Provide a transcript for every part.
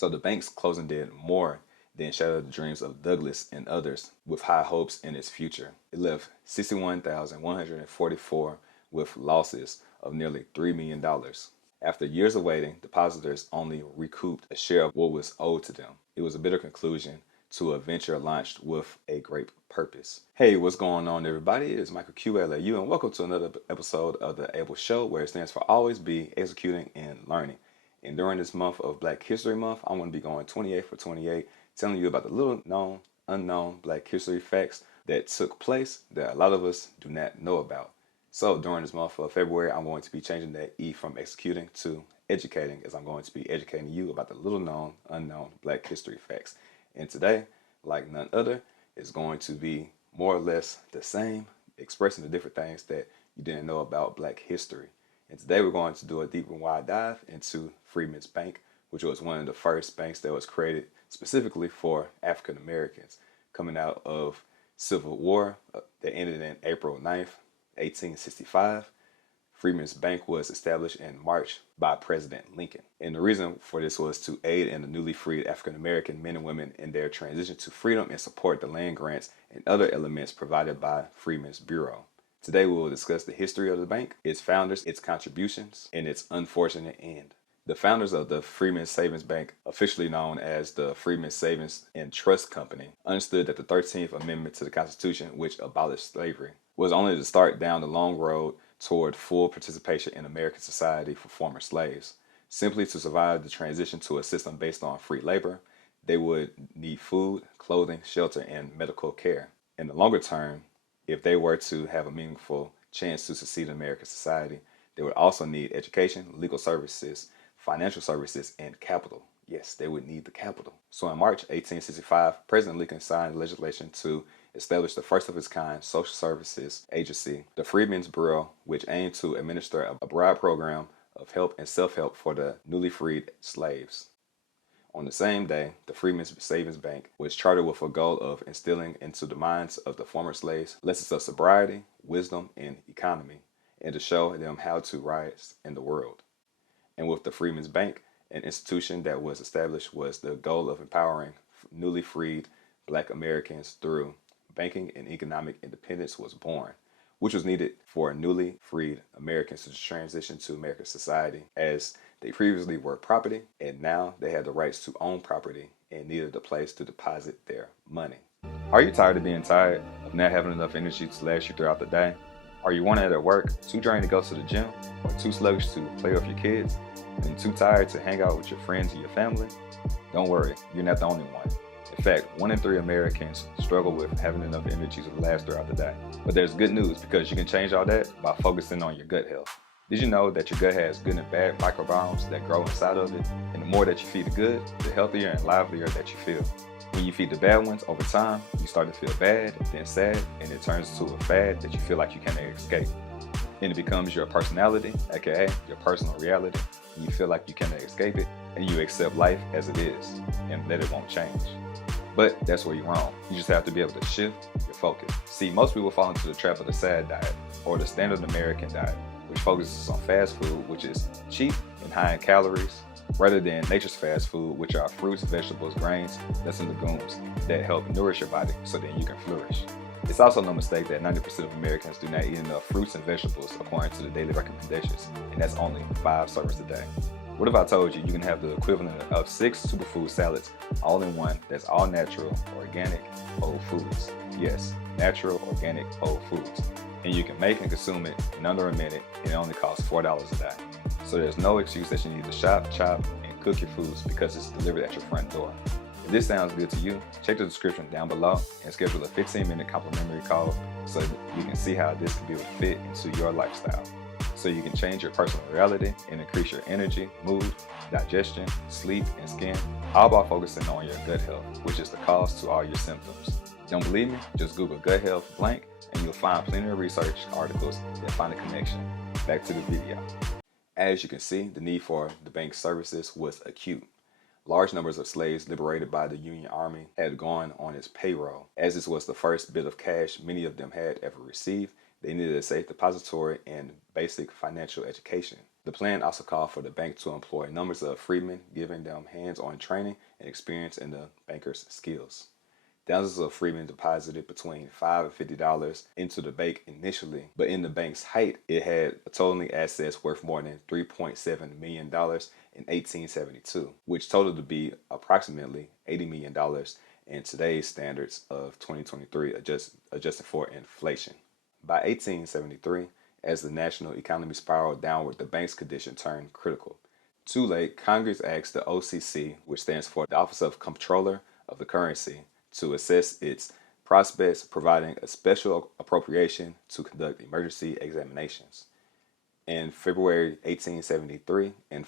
So the bank's closing did more than shatter the dreams of Douglas and others with high hopes in its future. It left 61,144 with losses of nearly $3 million. After years of waiting, depositors only recouped a share of what was owed to them. It was a bitter conclusion to a venture launched with a great purpose. Hey, what's going on, everybody? It is Michael QLAU, and welcome to another episode of the ABEL Show, where it stands for Always Be Executing and Learning. And during this month of Black History Month, I'm going to be going 28 for 28, telling you about the little known, unknown Black history facts that took place that a lot of us do not know about. So during this month of February, I'm going to be changing that E from executing to educating, as I'm going to be educating you about the little known, unknown Black history facts. And today, like none other, is going to be more or less the same, expressing the different things that you didn't know about Black history. And today we're going to do a deep and wide dive into Freedman's Bank, which was one of the first banks that was created specifically for African Americans, coming out of Civil War that ended in April 9th, 1865. Freedman's Bank was established in March by President Lincoln. And the reason for this was to aid in the newly freed African American men and women in their transition to freedom and support the land grants and other elements provided by Freedman's Bureau. Today we will discuss the history of the bank, its founders, its contributions, and its unfortunate end. The founders of the Freedman Savings Bank, officially known as the Freedman Savings and Trust Company, understood that the 13th Amendment to the Constitution, which abolished slavery, was only the start down the long road toward full participation in American society for former slaves. Simply to survive the transition to a system based on free labor, they would need food, clothing, shelter, and medical care. In the longer term, if they were to have a meaningful chance to succeed in American society, they would also need education, legal services, financial services, and capital. Yes, they would need the capital. So in March 1865, President Lincoln signed legislation to establish the first of its kind social services agency, the Freedmen's Bureau, which aimed to administer a broad program of help and self-help for the newly freed slaves. On the same day, the Freedmen's Savings Bank was chartered with a goal of instilling into the minds of the former slaves lessons of sobriety, wisdom, and economy, and to show them how to rise in the world. And with the Freedmen's Bank, an institution that was established was the goal of empowering newly freed Black Americans through banking and economic independence was born, which was needed for newly freed Americans to transition to American society, as they previously were property and now they had the rights to own property and needed a place to deposit their money. Are you tired of being tired, of not having enough energy to last you throughout the day? Are you wanted at work, too drained to go to the gym, or too sluggish to play with your kids, and too tired to hang out with your friends and your family? Don't worry, you're not the only one. In fact, 1 in 3 Americans struggle with having enough energy to last throughout the day. But there's good news, because you can change all that by focusing on your gut health. Did you know that your gut has good and bad microbiomes that grow inside of it? And the more that you feed the good, the healthier and livelier that you feel. When you feed the bad ones over time, you start to feel bad, then sad, and it turns to a fad that you feel like you can't escape. And it becomes your personality, aka your personal reality, and you feel like you cannot escape it, and you accept life as it is, and that it won't change. But that's where you're wrong. You just have to be able to shift your focus. See, most people fall into the trap of the SAD diet, or the standard American diet, which focuses on fast food, which is cheap and high in calories, rather than nature's fast food, which are fruits, vegetables, grains, nuts, and legumes that help nourish your body so that you can flourish. It's also no mistake that 90% of Americans do not eat enough fruits and vegetables according to the daily recommendations, and that's only 5 servings a day. What if I told you you can have the equivalent of 6 superfood salads all in one that's all natural, organic, whole foods? Yes, natural, organic, whole foods. And you can make and consume it in under a minute, and it only costs $4 a day. So there's no excuse that you need to shop, chop, and cook your foods because it's delivered at your front door. If this sounds good to you, check the description down below and schedule a 15-minute complimentary call so you can see how this can be able to fit into your lifestyle. So you can change your personal reality and increase your energy, mood, digestion, sleep, and skin, all by focusing on your gut health, which is the cause to all your symptoms. Don't believe me? Just Google gut health blank and you'll find plenty of research articles that find a connection. Back to the video. As you can see, the need for the bank's services was acute. Large numbers of slaves liberated by the Union Army had gone on its payroll. As this was the first bit of cash many of them had ever received, they needed a safe depository and basic financial education. The plan also called for the bank to employ numbers of freedmen, giving them hands-on training and experience in the banker's skills. Thousands of freedmen deposited between $5 and $50 into the bank initially, but in the bank's height, it had totaling assets worth more than $3.7 million in 1872, which totaled to be approximately $80 million in today's standards of 2023, adjusted for inflation. By 1873, as the national economy spiraled downward, the bank's condition turned critical. Too late, Congress asked the OCC, which stands for the Office of Comptroller of the Currency, to assess its prospects, providing a special appropriation to conduct emergency examinations. In February 1873 and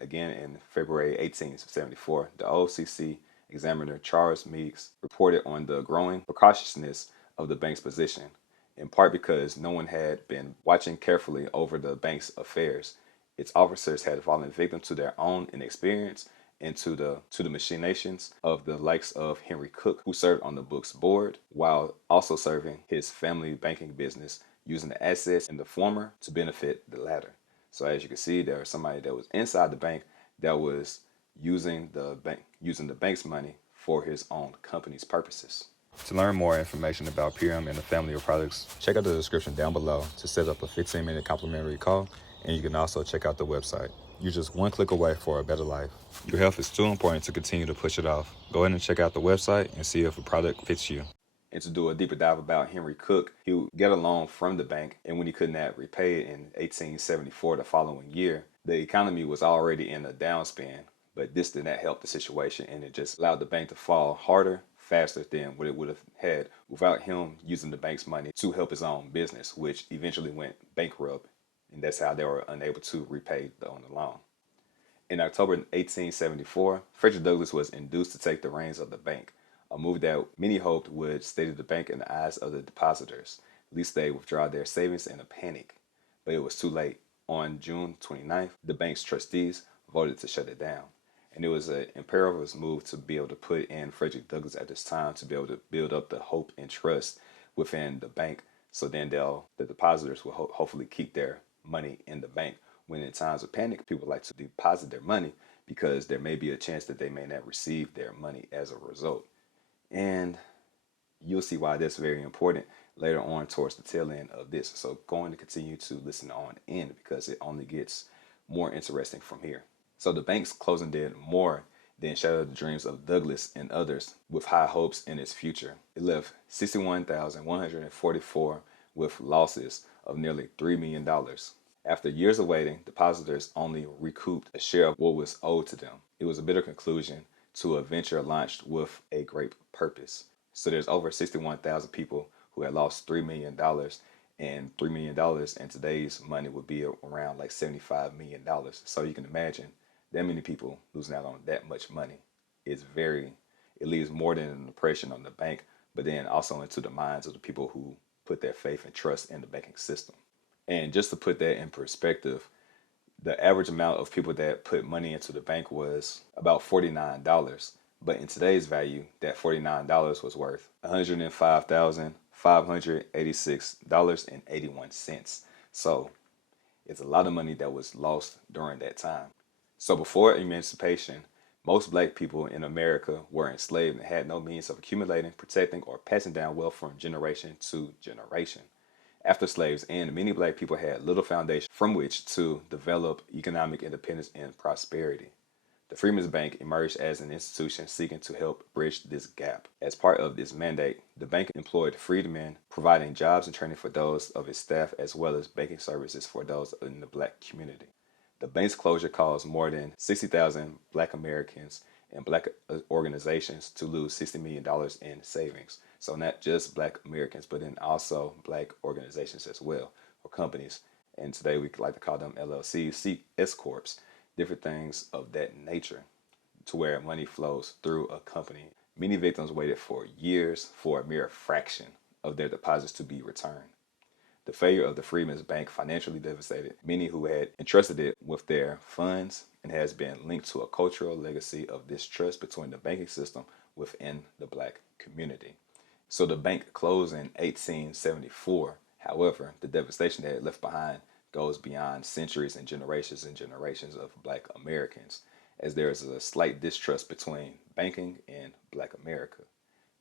again in February 1874, the OCC examiner Charles Meigs reported on the growing precautiousness of the bank's position, in part because no one had been watching carefully over the bank's affairs. Its officers had fallen victim to their own inexperience and to the machinations of the likes of Henry Cook, who served on the book's board while also serving his family banking business, using the assets in the former to benefit the latter. So as you can see, there was somebody that was inside the bank that was using the bank's money for his own company's purposes. To learn more information about PRM and the family of products, check out the description down below to set up a 15-minute complimentary call, and you can also check out the website. You're just one click away for a better life. Your health is too important to continue to push it off. Go ahead and check out the website and see if a product fits you. And to do a deeper dive about Henry Cook, he would get a loan from the bank, and when he could not repay it in 1874, the following year, the economy was already in a downspan, but this did not help the situation, and it just allowed the bank to fall harder, faster than what it would have had without him using the bank's money to help his own business, which eventually went bankrupt, and that's how they were unable to repay the loan. In October 1874, Frederick Douglass was induced to take the reins of the bank, a move that many hoped would steady the bank in the eyes of the depositors, lest they withdraw their savings in a panic. But it was too late. On June 29th, the bank's trustees voted to shut it down. And it was an imperative move to be able to put in Frederick Douglass at this time to be able to build up the hope and trust within the bank, so then the depositors will hopefully keep their money in the bank. When in times of panic, people like to deposit their money because there may be a chance that they may not receive their money as a result. And you'll see why that's very important later on towards the tail end of this. So going to continue to listen on in because it only gets more interesting from here. So the bank's closing did more than shatter the dreams of Douglass and others with high hopes in its future. It left 61,144 with losses of nearly $3 million. After years of waiting, depositors only recouped a share of what was owed to them. It was a bitter conclusion to a venture launched with a great purpose. So there's over 61,000 people who had lost $3 million, and $3 million in today's money would be around like $75 million. So you can imagine that many people losing out on that much money. It leaves more than an impression on the bank, but then also into the minds of the people who put their faith and trust in the banking system. And just to put that in perspective, the average amount of people that put money into the bank was about $49. But in today's value, that $49 was worth $105,586.81. So it's a lot of money that was lost during that time. So before emancipation, most black people in America were enslaved and had no means of accumulating, protecting, or passing down wealth from generation to generation. After slaves ended, many black people had little foundation from which to develop economic independence and prosperity. The Freedmen's Bank emerged as an institution seeking to help bridge this gap. As part of this mandate, the bank employed freedmen, providing jobs and training for those of its staff as well as banking services for those in the black community. The bank's closure caused more than 60,000 black Americans and black organizations to lose $60 million in savings. So not just black Americans, but then also black organizations as well, or companies. And today we like to call them LLCs, S Corps, different things of that nature, to where money flows through a company. Many victims waited for years for a mere fraction of their deposits to be returned. The failure of the Freedmen's Bank financially devastated many who had entrusted it with their funds and has been linked to a cultural legacy of distrust between the banking system within the black community. So the bank closed in 1874. However, the devastation that it left behind goes beyond centuries and generations of Black Americans, as there is a slight distrust between banking and Black America,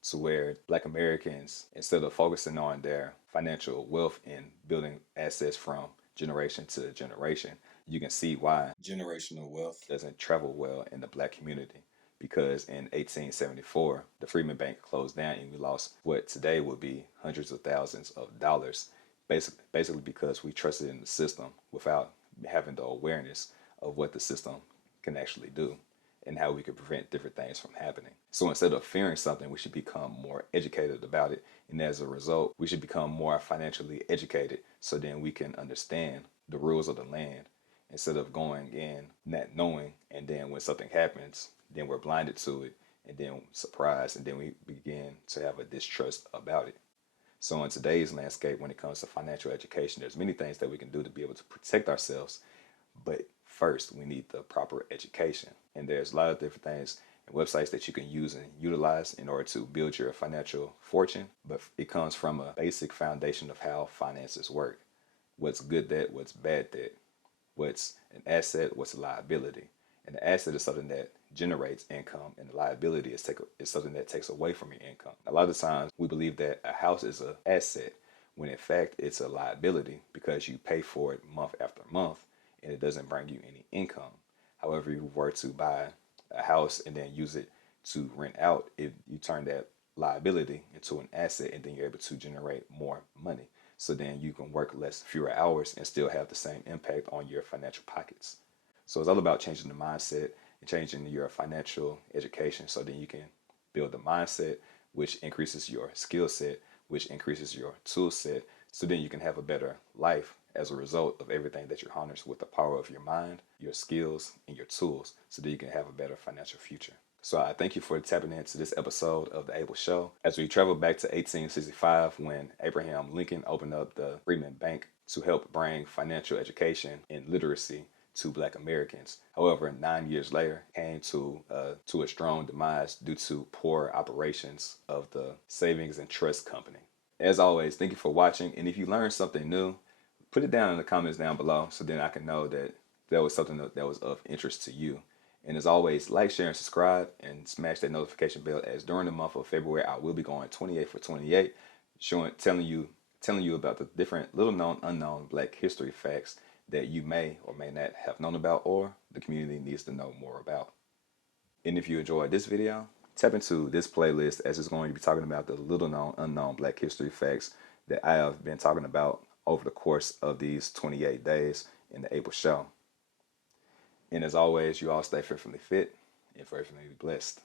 to where Black Americans, instead of focusing on their financial wealth and building assets from generation to generation, you can see why generational wealth doesn't travel well in the Black community. Because in 1874, the Freedman Bank closed down and we lost what today would be hundreds of thousands of dollars, basically because we trusted in the system without having the awareness of what the system can actually do and how we could prevent different things from happening. So instead of fearing something, we should become more educated about it. And as a result, we should become more financially educated so then we can understand the rules of the land instead of going in not knowing. And then when something happens, then we're blinded to it and then surprised. And then we begin to have a distrust about it. So in today's landscape, when it comes to financial education, there's many things that we can do to be able to protect ourselves. But first, we need the proper education. And there's a lot of different things and websites that you can use and utilize in order to build your financial fortune. But it comes from a basic foundation of how finances work. What's good debt, what's bad debt, what's an asset, what's a liability. And the asset is something that generates income, and the liability is something that takes away from your income. A lot of times we believe that a house is an asset when in fact it's a liability because you pay for it month after month and it doesn't bring you any income. However, if you were to buy a house and then use it to rent out, if you turn that liability into an asset and then you're able to generate more money. So then you can work fewer hours and still have the same impact on your financial pockets. So it's all about changing the mindset and changing your financial education so then you can build the mindset, which increases your skill set, which increases your tool set, so then you can have a better life as a result of everything that you harness with the power of your mind, your skills, and your tools, so that you can have a better financial future. So I thank you for tapping into this episode of the ABEL Show. As we travel back to 1865 when Abraham Lincoln opened up the Freedman Bank to help bring financial education and literacy to Black Americans. However, 9 years later, came to a strong demise due to poor operations of the Savings and Trust Company. As always, thank you for watching. And if you learned something new, put it down in the comments down below so then I can know that that was something that was of interest to you. And as always, like, share, and subscribe, and smash that notification bell, as during the month of February, I will be going 28 for 28, telling you about the different little known, unknown Black history facts that you may or may not have known about or the community needs to know more about. And if you enjoyed this video, tap into this playlist as it's going to be talking about the little known, unknown Black history facts that I have been talking about over the course of these 28 days in the ABEL Show. And as always, you all stay fearfully fit and fearfully blessed.